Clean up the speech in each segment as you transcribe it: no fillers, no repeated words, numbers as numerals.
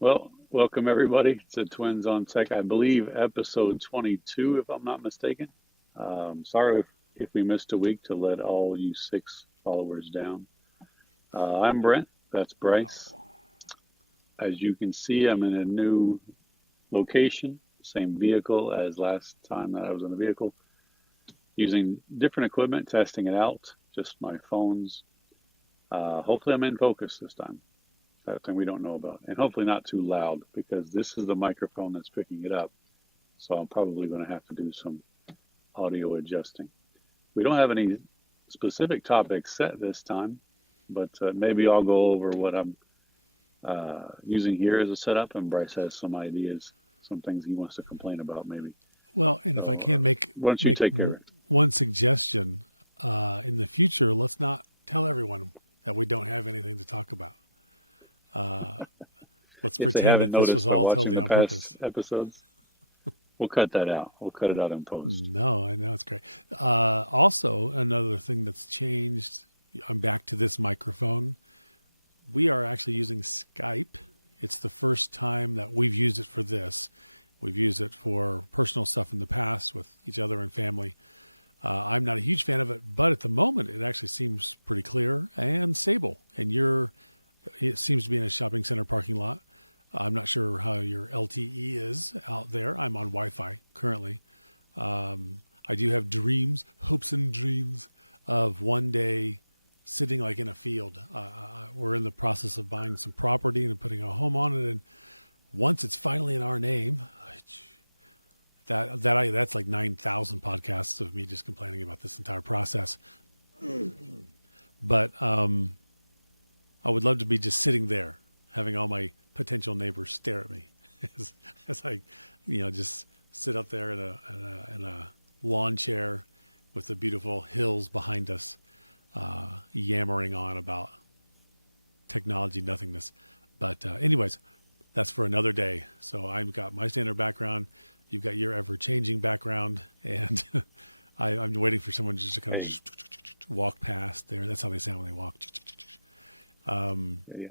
Well, welcome everybody to Twins on Tech. I believe episode 22, if I'm not mistaken. Sorry if we missed a week to let all you six followers down. I'm Brent. That's Bryce. Oh, As you can see, I'm in a new location, same vehicle as last time that I was in the vehicle, using different equipment, testing it out, just my phones. Hopefully, I'm in focus this time. That thing we don't know about, and hopefully not too loud because this is the microphone that's picking it up. So I'm probably going to have to do some audio adjusting. We don't have any specific topics set this time, but maybe I'll go over what I'm using here as a setup, and Bryce has some ideas, some things he wants to complain about, maybe. well, and if I So can make why don't you take care of it? one suggestion, in the future, let's not tell everyone that we don't have anything to talk about. Uh, let's If they pretend haven't that this noticed was by all watching totally the on past purpose. episodes, we'll cut that out. We'll cut it out in post. No, I know it's great. Also, another thing that's changed, I'm back to this microphone. We are actually using Skype. It's the first time that we've used it for this. We've used it for personal stuff in the past with each other and family. I'm not a huge fan of it, but at the moment, it actually seems pretty clear and stable. And it seems to be in a shopping center parking lot. I'm not sure how your LTE is out there. I'm on Wi-Fi currently. I do have dreams, hopes and dreams of one day sitting like in a field. We're in the process of buying some property and putting a home on it. And once it's finally in our name, that's like 9,000 podcasts of me just complaining about this entire process. But I would love to be just sitting there, having all my potential neighbors stare at me as I, just sit up there in a lawn chair with the beautiful hills behind us, yammering on about technology nothingness. But anyways, that's for another day. So I've got my standard background. You've got your ever-changing background, and I'm waiting for someone just to kind of Hey, walk past there. That's how they sound when they walk. yeah.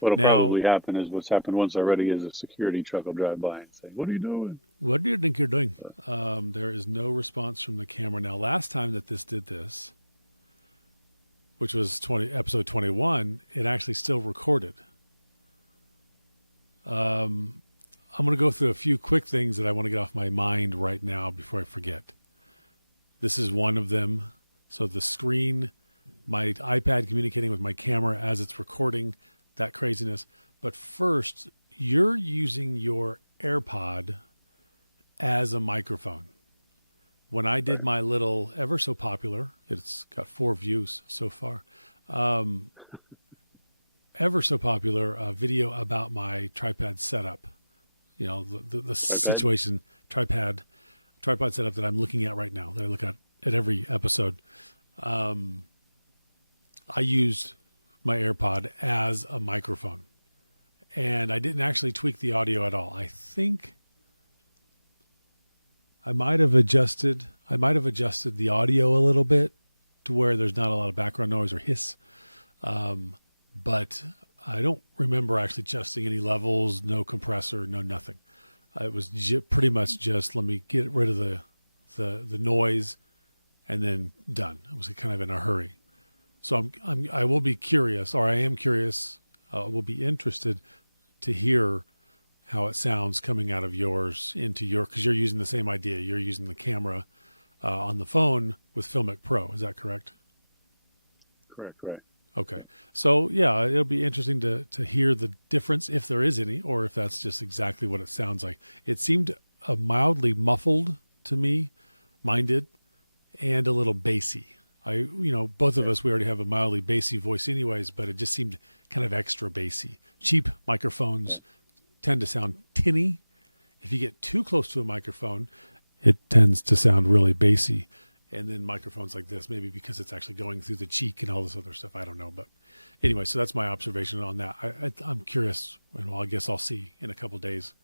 What'll Now, probably happen is what's happened once already is a security truck will drive by and say, "What are you doing?" what do you think you're doing? But There is no response from the camera. Now, last time that this did this, which was episode 21, it actually still recorded. I'm going to go through a few quick things that I want to get off my mind right now before I forget. This is one of them. So the screen, my iPad communicating with my camera as it's recording, that craziness. But first, you're using your AirPod as a microphone. When I did right. my little ever so popular, it's got 4 views so far, um, ever so popular video about my tripod setup. The iPad? situation, tripod setup that I'm looking at right now, that I look at every episode. Um, I used my AirPod as a microphone, and I didn't actually tweak the audio at all. I think I might have adjusted. The audio a little bit to where there's not a lot of background noise or hiss. But I don't remember actually adjusting any levels, no compressor, no nothing. It was pretty much just let me get rid of the noise, and then done. I was kind of in a hurry. So I will be curious, or I am curious. Will be interested to hear how it sounds coming out of yours into because you're using the same idea. You're using the camera on the phone with Filmic Pro. Is that correct? Correct, right. Okay. So yeah, it'll be interesting to hear the difference, if there is any, or if that's just exactly what it sounds like. It seemed mildly muffled to me, mine did, and a little bassy. Both of Right, us, we already have a mildly bassy voice anyways, but it just seemed kind of extra bassy. Cheap right. microphones tend to sound tinny. If you get too close to a microphone, it tends to sound really bassy. And then microphones like this, maybe because it's actually going through the cheek and all this other stuff. I don't know. But anyway, so that's my observation on that. I'm curious, and I guess I'll see in a couple of days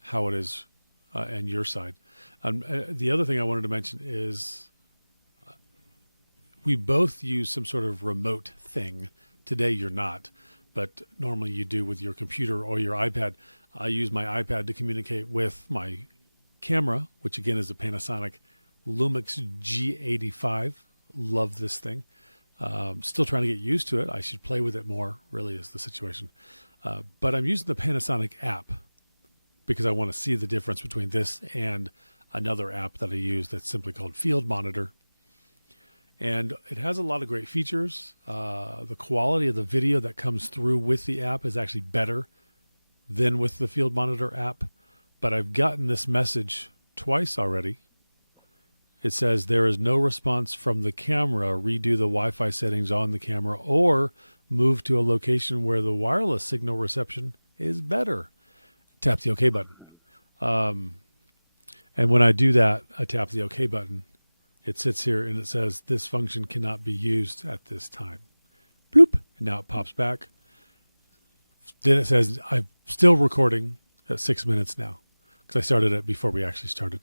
how it is on your side. The other thing I wanted to mention is we both use some sort of remote thing. Today you're not, but normally you do with your computer or your iPad. I use my iPad to communicate with my camera, which again is a Panasonic Lumix G85. Love this thing. Still trying to get used to it. I should play with it more, really is the situation. But I'm using the Panasonic app because I want to see the difference between this and another app that I use that's simply called Field Monitor. And it has a lot of great features. The quality of the video that comes through with the app is actually better than with the Field Monitor app. But I've gotten this message twice already. It says there is no response from the camera. Redo the Wi-Fi settings on the camera or move to a location where the wireless signal reception is better. Tap the OK button. And when I do that, I tap the OK button. It sits here and it says this function cannot be used at this time. Bloop. And now it pops back. Then it says I'm still recording at 6 minutes now because I started it before we actually started.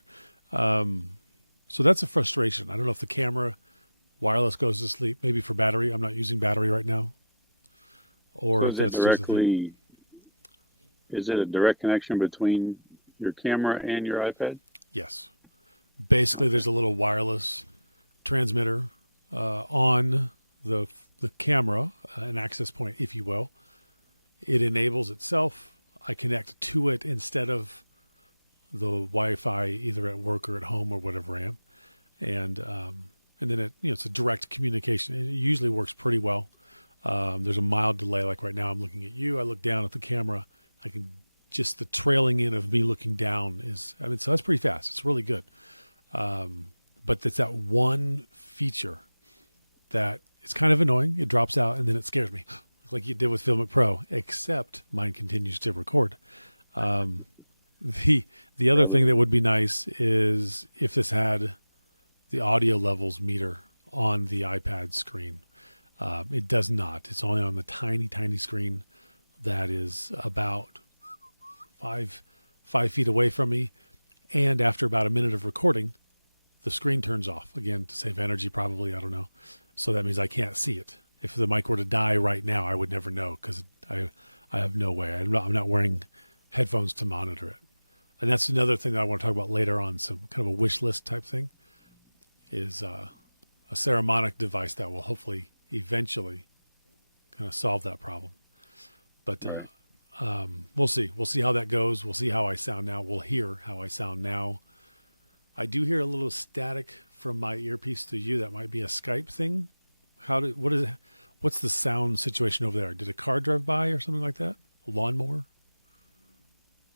So that's a frustration. I don't know if the camera wireless goes to sleep, maybe for battery. I'm not using battery right now. Or if that's directly, is it a direct connection between your camera and your iPad? Yes. Basically, there's a little wireless transmitter on the camera, an access point, if you will. It enables itself. I connect to it instead of the Wi-Fi either at work or at home or whatever I am. And then it's a direct communication. It usually works pretty well. There's a mild delay. Like right now I'm looking at you. I look down at the camera. I can just the trailing in of me looking down so that's pretty fast. It's really good. But it's that one feature that it's kind of annoying. It drops out and then it scares me like you did with Filmic Pro, except mine continues to record. The other thing that would be nice is if this had the audio levels meter on the iPad screen. It does not. It's only on the tiny, tiny screen that is about 5 feet away from me. And after about a minute of recording, the screen turns off. Again, to save energy probably, I don't know. So that means I can't see it. If the mic were to die right now, I would never know because I have no way. I'm not wearing headphones to monitor it. And that's another thing that I want to talk about later on, some kind of a wish list type thing, is a Ceramonic device that will hopefully eventually kind of solve that problem. But we'll see. We'll see how that goes. We'll see how I sound now. We'll hear how I sound now. I do hear a little static from my earpiece to you. That might be a Skype thing. What's the sound situation over there? Did a car drive by or something like that? A lawnmower?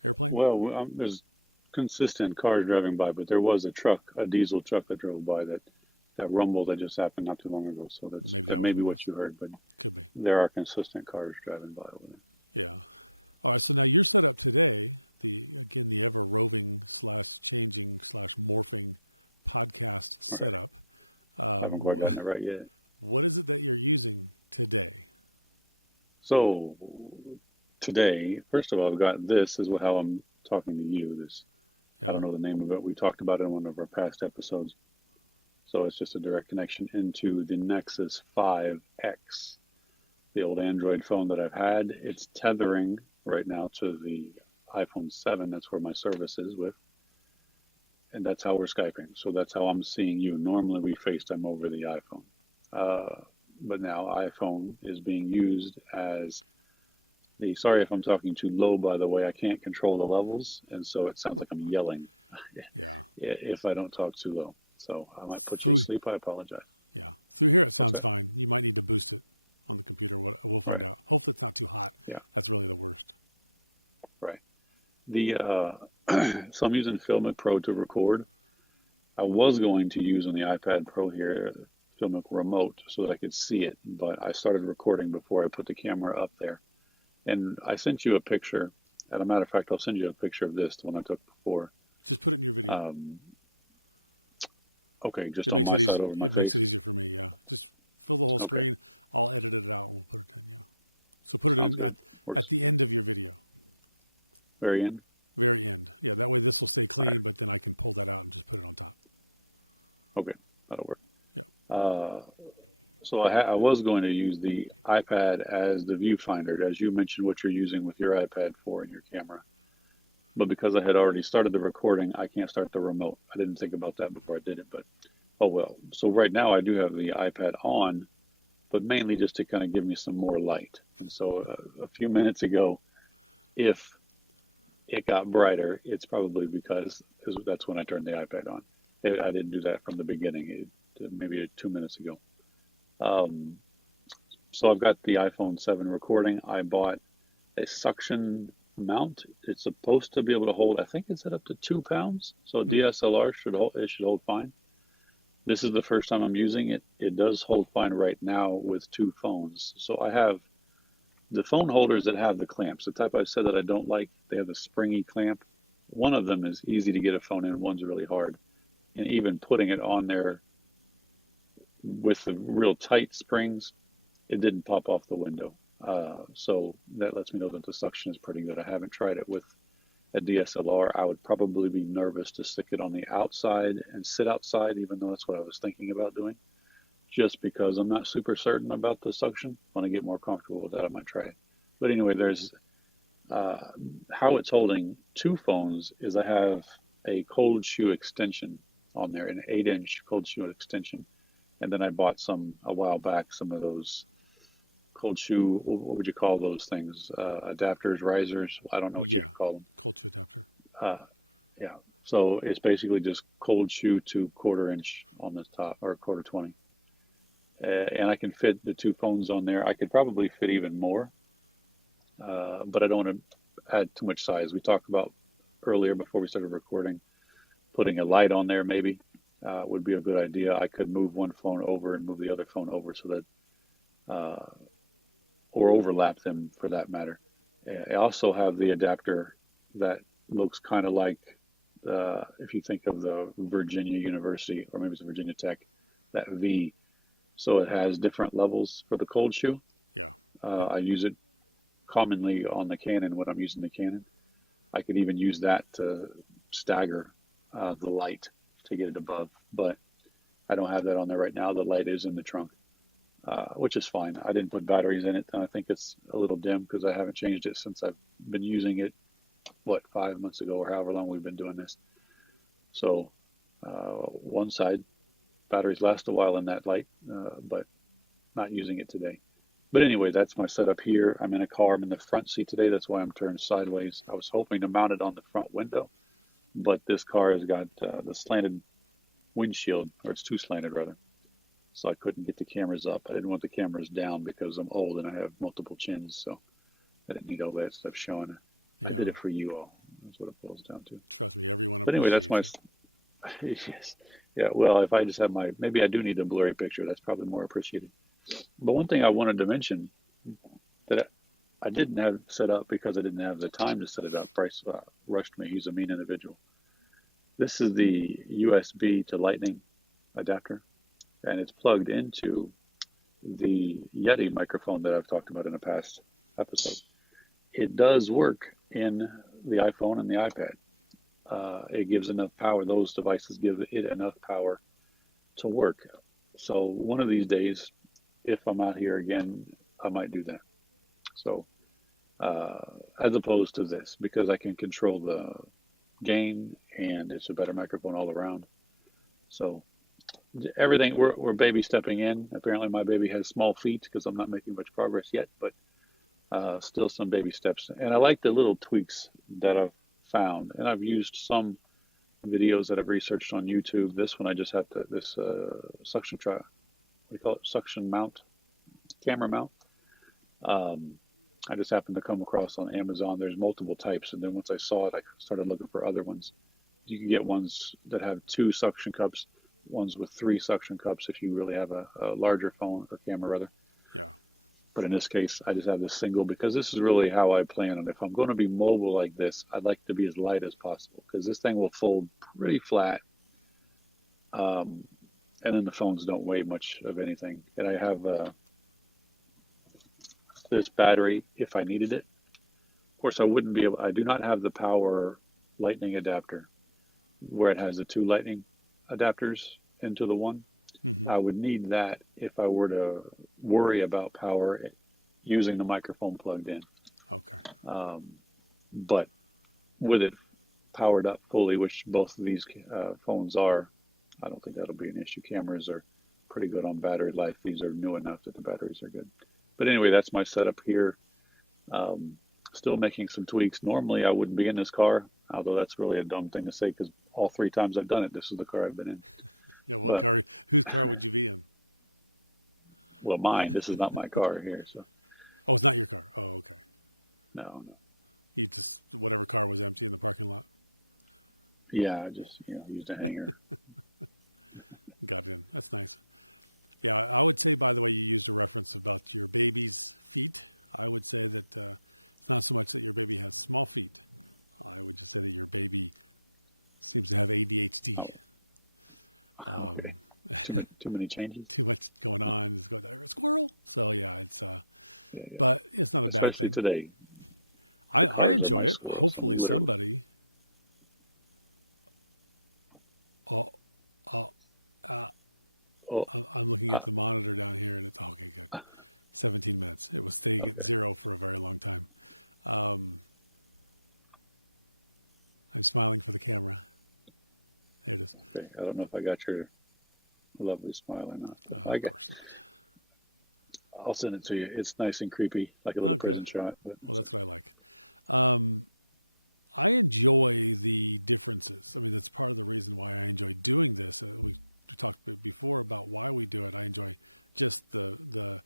Airplane? Well, there's consistent cars driving by, but there was a diesel truck that drove by that rumble that just happened not too long ago. So that's maybe what you heard, but could be. There are consistent cars driving by over there. Yeah. All right. So now you're set up today. The ever roving / changing / morphing podcast setup. I haven't quite gotten it right yet. What is it that you're using today? So today, first of all, I've got this is how I'm talking to you. I don't know the name of it. We talked about it in one of our past episodes. So it's just a direct connection into the Nexus 5X, the old Android phone that I've had. It's tethering right now to the iPhone 7. That's where my service is with. And that's how we're Skyping. So that's how I'm seeing you. Normally we FaceTime over the iPhone. But now iPhone is being used as sorry if I'm talking too low, by the way, I can't control the levels. And so it sounds like I'm yelling. Yeah. If I don't talk too low. So I might put you to sleep. I apologize. Yeah. Through here it sounds fine. You might need to boost it on the computer. We'll find out. Hopefully it's not too hot. Yeah. That's really the worst. Right. So I'm using Filmic Pro to record. I was going to use on the iPad Pro here Filmic Remote so that I could see it, but I started recording before I put the camera up there. And I sent you a picture. As a matter of fact, I'll send you a picture of this, the one I took before. Just put it in your video. Okay, just it on makes my it easy. side over my It face. makes it easier for me. Yeah, just fill the whole screen. I'll edit it out and we'll put it in. Yeah. So put it in at the end of your video. Very end. Very end. Yeah, that way this will stay clean, but then I can pull that out and just put it on top. Okay, that'll work. Yeah. So I was going to use the iPad as the viewfinder, as you mentioned what you're using with your iPad for in your camera. But because I had already started the recording, I can't start the remote. I didn't think about that before I did it, but oh well. So right now I do have the iPad on, but mainly just to kind of give me some more light. And so a few minutes ago, if it got brighter, it's probably because that's when I turned the iPad on. I didn't do that from the beginning, maybe 2 minutes ago. Um, so I've got the iPhone 7 recording. I bought a suction mount. It's supposed to be able to hold, I think it's at up to 2 pounds. So a Hmm. DSLR should hold fine. This is the first time I'm using it. It does hold fine right now with two phones. So I have the phone holders that have the clamps, the type I said that I don't like. They have the springy clamp. One of them is easy to get a phone in, one's really hard. And even putting it on there with the real tight springs, it didn't pop off the window. So that lets me know that the suction is pretty good. I haven't tried it with a DSLR. I would probably be nervous to stick it on the outside and sit outside, even though that's what I was thinking about doing, just because I'm not super certain about the suction. When I get more comfortable with that, I might try it. But anyway, there's how it's holding two phones is I have a cold shoe extension on there, an 8-inch cold shoe extension. And then I bought some a while back, some of those cold shoe, what would you call those things? Adapters, risers. I don't know what you Yeah, would call them. culture adapter. Uh, yeah. So it's basically just cold shoe to 1/4 inch on the top, or 1/4 20. And I can fit the two phones on there. I could probably fit even more, but I don't want to add too much size. We talked about earlier before we started recording, putting a light on there maybe would be a good idea. I could move one phone over and move the other phone over so that, uh, or overlap them for that matter. I also have the adapter that looks kind of like, if you think of the Virginia University, or maybe it's Virginia Tech, that V. So it has different levels for the cold shoe. Yeah. Yep. I use it commonly on the Canon when I'm using the Canon. I could even use that to stagger the light to get it above, but I don't have that on there right now. The light is in the trunk, which is fine. I didn't put batteries in it, and I think it's a little dim because I haven't changed it since I've been using it, what, 5 months ago or however long we've been doing this. So one side, batteries last a while in that light, but not using it today. But anyway, that's my setup here. I'm in a car. I'm in the front seat today. That's why I'm turned sideways. I was hoping to mount it on the front window, but this car has got the slanted windshield, or it's too slanted rather. So I couldn't get the cameras up. I didn't want the cameras down because I'm old and I have multiple chins, so I didn't need all that stuff showing. I did Yeah. it for you all. That's what it boils down to. Trust me, everyone But anyway, that's appreciates my it. yes. Yeah, well, if I just have my, maybe I do need a blurry picture. That's probably more appreciated. But one thing I wanted to mention that I didn't have set up because I didn't have the time to set it up. Bryce rushed me. He's a mean individual. This is the USB to Lightning adapter, and it's plugged into the Yeti microphone that I've talked about in a past episode. It does work in the iPhone and the iPad. It gives enough power. Those devices give it enough power to work. So one of these days, if I'm out here again, I might do that. So as opposed to this, because I can control the gain and it's a better microphone all around. So everything we're baby stepping in. Apparently, my baby has small feet because I'm not making much progress yet, but still some baby steps. And I like the little tweaks that I've found, and I've used some videos that I've researched on YouTube. This one I just have to this suction try. What do you call it? Suction mount, camera mount. Um, I just happened to come across on Amazon. There's multiple types, and then once I saw it, I started looking for other ones. You can get ones that have two suction cups, ones with three suction cups if you really have a larger phone or camera rather. Yeah. But in this case, I just have this single because this is really how I plan on it. If I'm going to be mobile like this, I'd like to be as light as possible because this thing will fold pretty flat. Um, and then the phones don't weigh much of anything. And I have this battery if I needed it. Of course, I wouldn't be able, I do not have the power lightning adapter where it has the two lightning adapters into the one. Mm-hmm. I would need that if I were to worry about power using the microphone plugged in. Okay. But with it powered up fully, which both of these phones are, I don't think that'll be an issue. Cameras are pretty good on battery life. These are new enough that the batteries are good. But anyway, that's my setup here. Um, Still making some tweaks. Normally, I wouldn't be in this car, although that's really a dumb thing to say because all 3 times I've done it, this is the car I've been in. Yeah. What But, car? Whose car would you be in? well, mine, this is not my car here. So, Oh, it's not your car. Oh, okay. no, no. You just whatever car was empty in the parking lot Yeah, I just, used a hanger. got in. That's nice. Yeah, I would say. By the way, you used a reference about your baby's feet. I would say that it's not so much that your baby has small feet. I would just say that your baby seems to have ADHD. Okay. Too many changes. Too much going on. It's going a squirrel. So yeah, it's Yeah, yeah. but it's not a bad Especially thing. today. I Cars are enjoy no it. squirrels, Hopefully literally. somebody. Oh, oh, Oh, I'm looking at the monitor down here, and it's okay. Good. 17 minutes. It was staying at 0 for a very long time. I'm smiling for the camera. There it is. okay. I don't know if I got your lovely smile or not. But Of course not. I'll send it to you. It's nice and creepy, like a little Okay. clone shot. But Well, that's what I like. I enjoy the differences. I mean, that's part of the reason why I enjoy doing this. We talked before about why we do it. I enjoy just the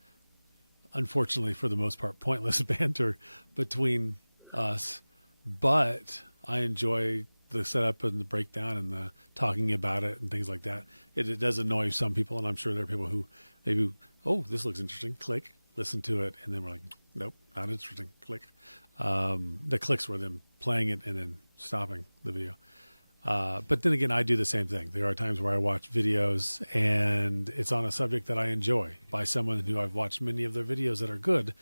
unfortunately, for the most part, pointless banter between us. But I enjoy the setup and the breakdown and the talking about it and things like that. It does annoy some people, and I'm sure there are people who maybe, oh, this looks interesting, click, listen to it, and then we're like, nope, not interesting, click. The clicks were them playing it and then stopping the video. But then again, I do the same thing. There are times where I watch videos and it's on a subject that I enjoy by someone who I've watched many of their videos that are good,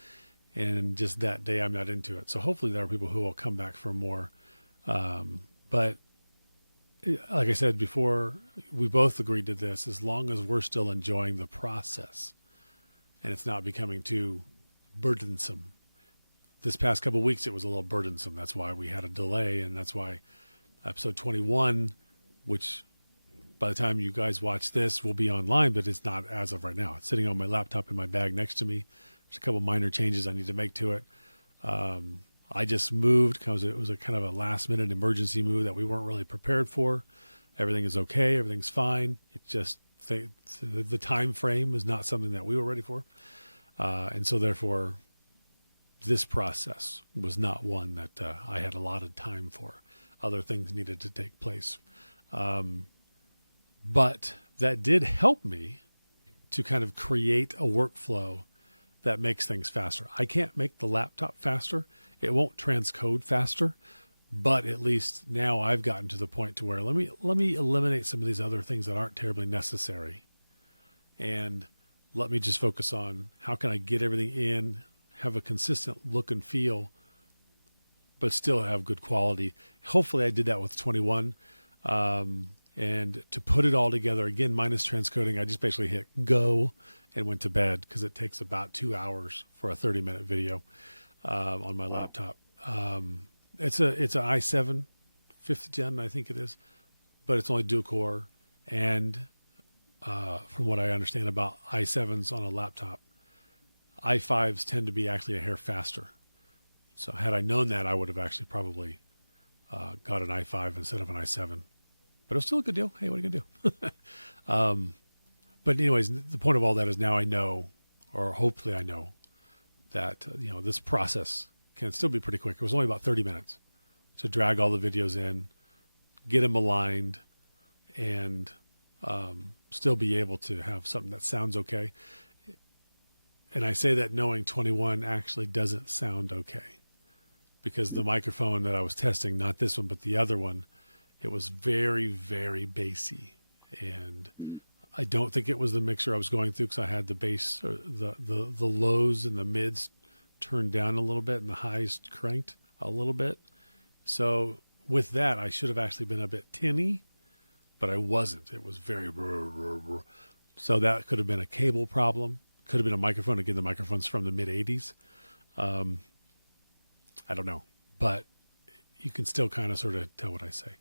and just that day I'm not into it. So hopefully there are people who will come back for more. But like I said before, we both agreed to this, as long as we're still enjoying the process and it's not becoming too burdensome. This past couple of weeks, it was a little burdensome. That's why we had a delay, and that's why episode 21, which by the time you guys watch this will be online, but it's not as of right now. It's sitting on my laptop in my bag next to me. There's a couple minor changes I need to make to it. I just moved because it was a kind of a last minute emergency move that we weren't really prepared for. Everything is okay. Everything's fine. It's just the time frame is not something that we were ready for. And so therefore, this process was not one that I had allotted time for. Other things needed to take place. But that did help me to kind of create a workflow that makes things faster. I can't make the laptop faster. It won't transcode faster, but at least now I've gotten to the point to where let me eliminate some of these other things that aren't terribly necessary, and let me just focus on how can I get everything in, have a consistent look and feel, but still have good quality. Hopefully I did that with 21. And to put it all together, again, minus transcoding, I just basically hit go and went to bed because it takes about 2 hours for a 30-minute video on my laptop. It's an i7 5th gen, I think it is, but it's only dual core. And from what I understand about i7s on a laptop, i5s tend to be actually a hair faster. So had I known that, I would have actually probably got an i5 instead of an i7. But it was still a good deal. Hey, what are you going to do? But anyways, the point of all that is now I know, or hopefully I know, that this process can still be pretty quick. It was only about 30 minutes to drag all the videos in, get them aligned, and still be able to have something that sounds okay. And I say that knowing 21 actually doesn't sound okay, because the microphone that I was testing, not this one, but the other one, it was very, very bassy. And I don't think it was the mixer I was going through, because I had the bass, or the lows and the mids turned down a little bit and the highs cranked a little bit. So with that, I should have actually been a bit tinny, but I wasn't. It was very, So that could have been a cable problem. Could have been a microphone. Again, the microphone's from the mid-'80s. I don't know. But you can still kind of sort of tell what I say,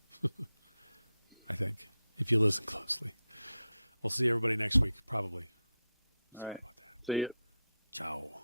I think, if you listen closely. We'll see everybody next week, probably. All Sorry right. about that. See you. Ciao.